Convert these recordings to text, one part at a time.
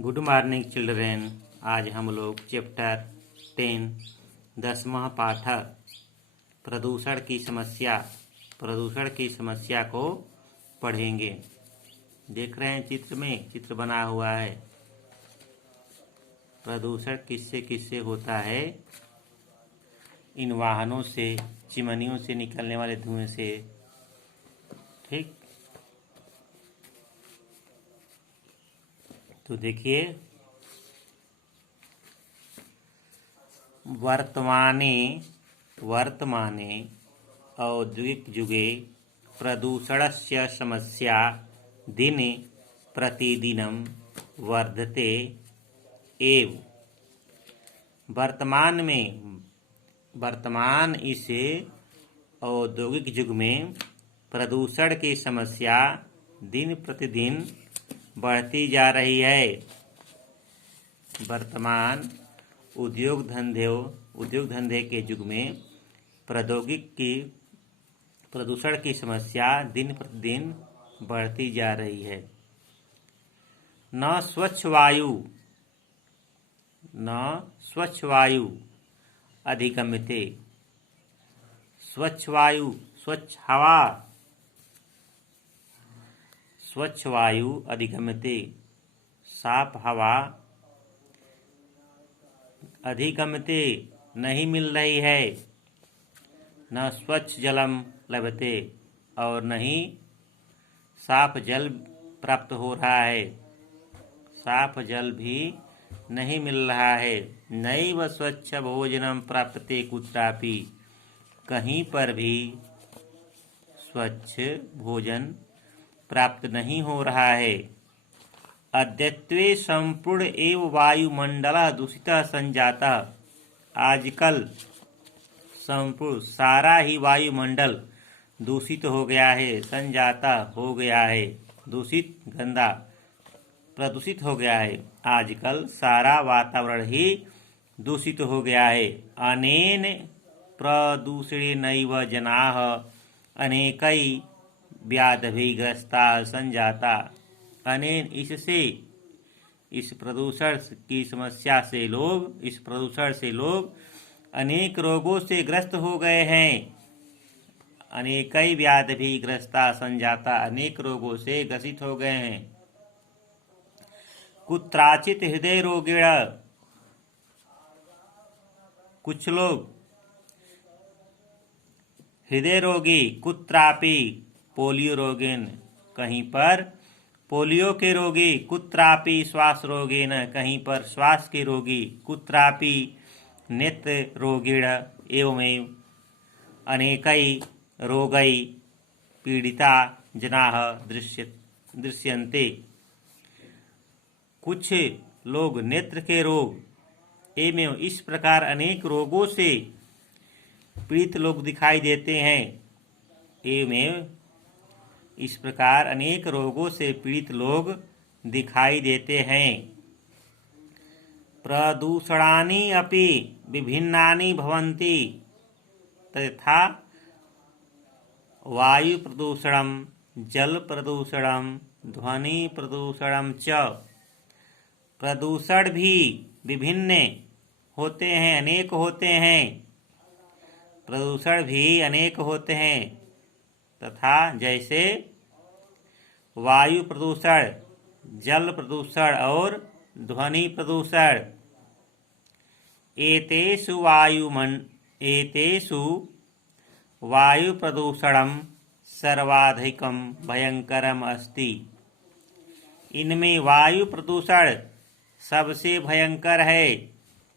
Good morning children. आज हम लोग चैप्टर 10 10वां पाठ प्रदूषण की समस्या को पढ़ेंगे। देख रहे हैं चित्र में, चित्र बना हुआ है। प्रदूषण किससे किससे होता है? इन वाहनों से, चिमनियों से निकलने वाले धुएं से। ठीक, तो देखिए, वर्तमाने औद्योगिकयुगे प्रदूषणस्य समस्या दिने प्रतिदिनं वर्धते एव। वर्तमान इस औद्योगिक युग में प्रदूषण की समस्या दिन प्रतिदिन बढ़ती जा रही है। वर्तमान उद्योग धंधे के युग में प्रदूषण की समस्या दिन प्रतिदिन बढ़ती जा रही है। न स्वच्छ वायु अधिगम्यते। स्वच्छ वायु अधिगम्यते। साफ हवा अधिगम्यते नहीं मिल रही है। न स्वच्छ जलम लभते, और नहीं साफ जल प्राप्त हो रहा है। साफ जल भी नहीं मिल रहा है। नैव स्वच्छ भोजनम प्राप्यते कुत्रापि। कहीं पर भी स्वच्छ भोजन प्राप्त नहीं हो रहा है। अद्यत्वे संपूर्ण एव वायुमंडलः दूषितः संजातः। आजकल संपूर्ण सारा ही वायुमंडल दूषित हो गया है। संजाता हो गया है, दूषित, गंदा, प्रदूषित हो गया है। आजकल सारा वातावरण ही दूषित हो गया है। अनेन प्रदूषणेनैव जनाः अनेकै व्याधिभिः ग्रस्ताः संजाता। अनेन इससे, इस प्रदूषण की समस्या से लोग अनेक रोगों से ग्रस्त हो गए हैं। अनेकै व्याधिभिः ग्रस्ताः संजाता, अनेक रोगों से ग्रसित हो गए हैं। कुत्राचित हृदय रोगेण, कुछ लोग हृदय रोगी, कुत्रापि पोलियो रोगेन, कहीं पर पोलियो के रोगी, कुत्रापि श्वास रोगेन, कहीं पर श्वास के रोगी, कुत्रापि नेत्र रोगेण एवमेव अनेकै रोगै पीड़िता जनाः दृश्यन्ते। कुछ लोग नेत्र के रोग एवं इस प्रकार अनेक रोगों से पीड़ित लोग दिखाई देते हैं। एवं इस प्रकार अनेक रोगों से पीड़ित लोग दिखाई देते हैं। प्रदूषणानि अपि विभिन्नानि भवन्ति, तथा वायु प्रदूषणं, जल प्रदूषणं, ध्वनि प्रदूषणं च। प्रदूषण भी विभिन्न होते हैं, अनेक होते हैं। प्रदूषण भी अनेक होते हैं, तथा जैसे वायु प्रदूषण, जल प्रदूषण और ध्वनि प्रदूषण। एतेषु वायु प्रदूषणं सर्वाधिकं भयंकरम अस्ति। इनमें वायु प्रदूषण सबसे भयंकर है।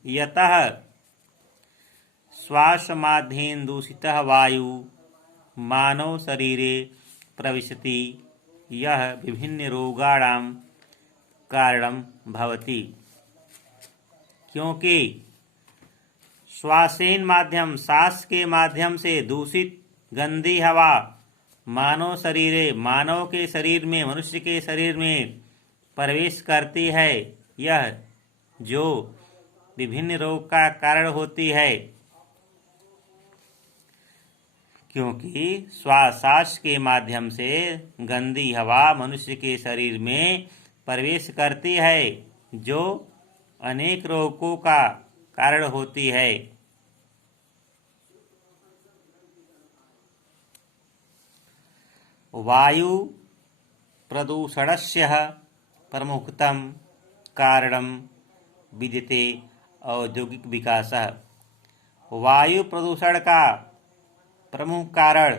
यतः श्वास माध्येन दूषितः वायु मानव शरीरे प्रविशति, यह विभिन्न रोगाणां कारणं भवति। क्योंकि सांस के माध्यम से दूषित गंदी हवा मानव के शरीर में, मनुष्य के शरीर में प्रवेश करती है। यह जो विभिन्न रोग का कारण होती है। क्योंकि श्वास के माध्यम से गंदी हवा मनुष्य के शरीर में प्रवेश करती है। जो अनेक रोगों का कारण होती है। वायु प्रदूषणस्य प्रमुखतम कारणं विद्यते औद्योगिक विकासः। वायु प्रदूषण का प्रमुख कारण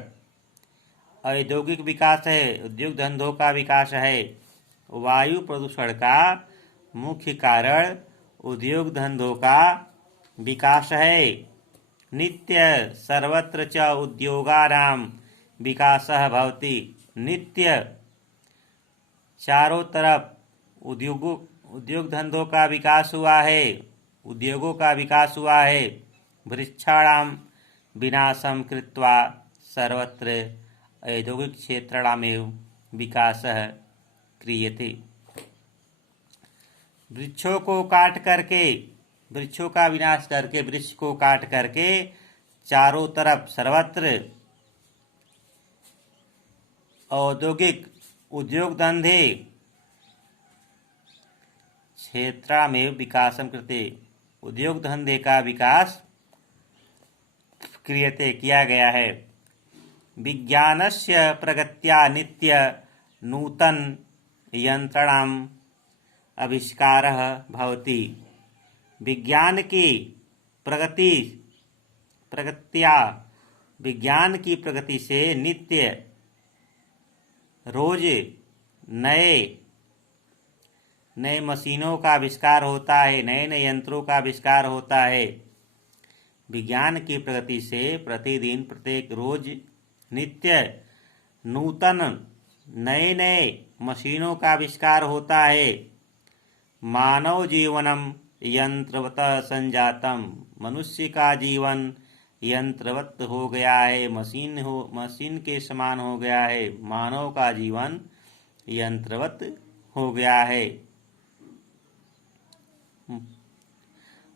औद्योगिक विकास है, उद्योग धंधों का विकास है। वायु प्रदूषण का मुख्य कारण उद्योग धंधों का विकास है। नित्य सर्वत्र च उद्योगानां विकासः भवति। नित्य चारों तरफ उद्योग धंधों का विकास हुआ है, उद्योगों का विकास हुआ है। वृक्षाणां विनाशं कृत्वा सर्वत्र औद्योगिक क्षेत्राणामेव विकासः क्रियते। वृक्षों को काट करके, वृक्षों का विनाश करके, वृक्ष को काट करके चारों तरफ सर्वत्र औद्योगिक उद्योग धंधे क्षेत्रामेव विकासं कृते। उद्योग धंधे का विकास क्रियते किया गया है। विज्ञानस्य प्रगत्या नित्य नूतन यंत्रणाम् आविष्कारः भवति। विज्ञान की प्रगति से नित्य रोज नए मशीनों का आविष्कार होता है, नए नए यंत्रों का आविष्कार होता है। विज्ञान की प्रगति से प्रतिदिन प्रत्येक रोज नित्य नूतन नए मशीनों का आविष्कार होता है। मानव जीवनम यंत्रवत संजातम। मनुष्य का जीवन यंत्रवत हो गया है, मशीन के समान हो गया है। मानव का जीवन यंत्रवत हो गया है।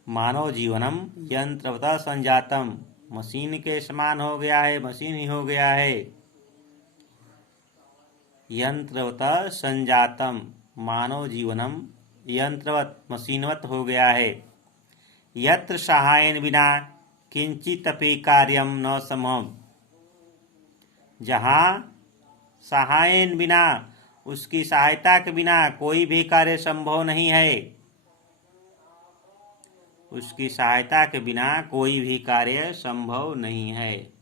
मानव जीवनम यंत्रवत संजातम। मशीन के समान हो गया है, मशीन ही हो गया है। यंत्रवत संजातम। मानव जीवनम यंत्रवत मशीनवत हो गया है। यत्र सहायेन बिना किंचिदपि कार्यम न संभवम्। जहाँ सहायन बिना, उसकी सहायता के बिना कोई भी कार्य संभव नहीं है। उसकी सहायता के बिना कोई भी कार्य संभव नहीं है।